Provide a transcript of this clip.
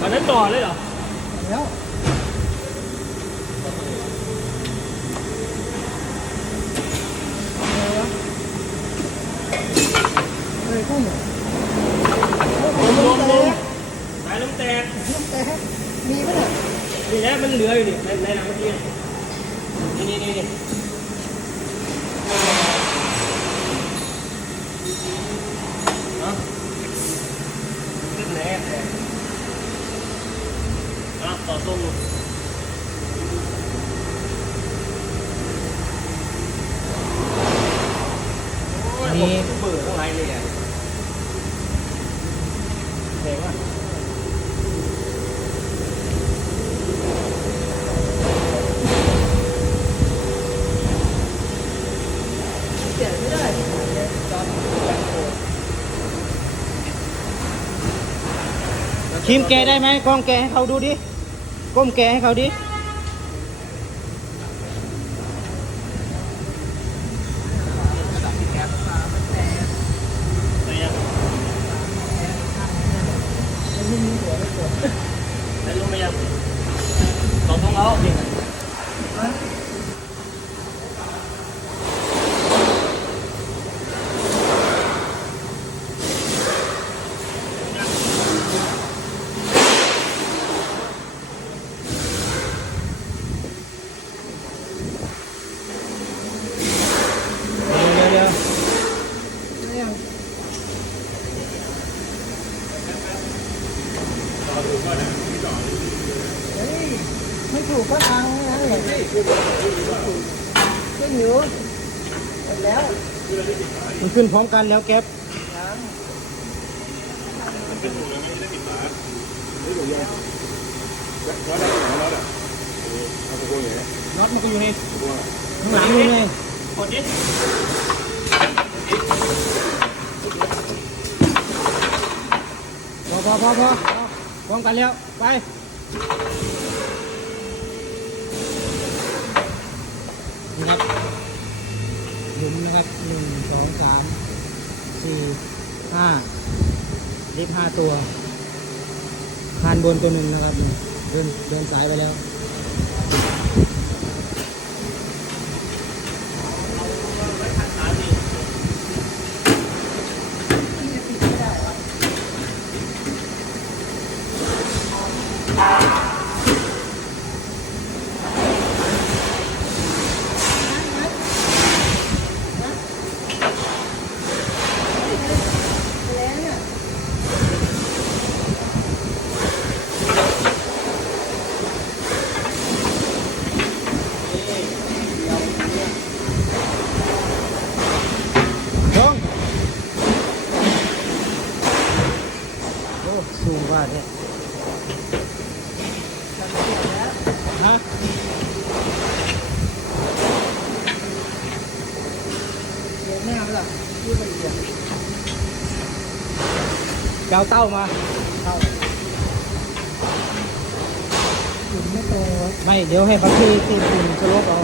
mà đến Bông bông bông Phải lắm tè Lắm tè Đi bất hả? Đi đấy, bên lưới đi. Đây, đây là bên kia Đi, đi, đi, đi. Đó Rất lẹ tè มันเหลืออยู่นี่ในในหลังเมื่อกี้นี่เนาะขึ้นแหน่แตกอะต่อตรเบื่อข้างในเลยอะแพงว่ะเปลี่ยนได้จอดแบกโคคิมแกได้ไหมกล้องแกให้เขาดูดิ có một kè hay không đi? Hãy subscribe เฮ้ยไม่ถูกก็ทางนะเลยขึ้นอยู่หมดแล้วมันขึ้นพร้อมกันแล้วแก๊ปยังน็อตมันก็อยู่ในข้างหลังนู่นไงกดดิพอพอพอพอ พร้อมกันแล้ว ไปนี่ครับหลุมนะครับหนึ่งสองสามสี่ห้าลิฟห้าตัวคานบนตัวหนึ่งนะครับนี่เดินเดินสายไปแล้ว สูงกว่าเนี่ย จำเสียแล้ว ฮะ เดี๋ยวแม่เอาล่ะพูดละเอียด เจ้าเต้ามาเต้า ถึงไม่ตรงวะ ไม่ เดี๋ยวให้เขาที่ที่คุณสลบเอา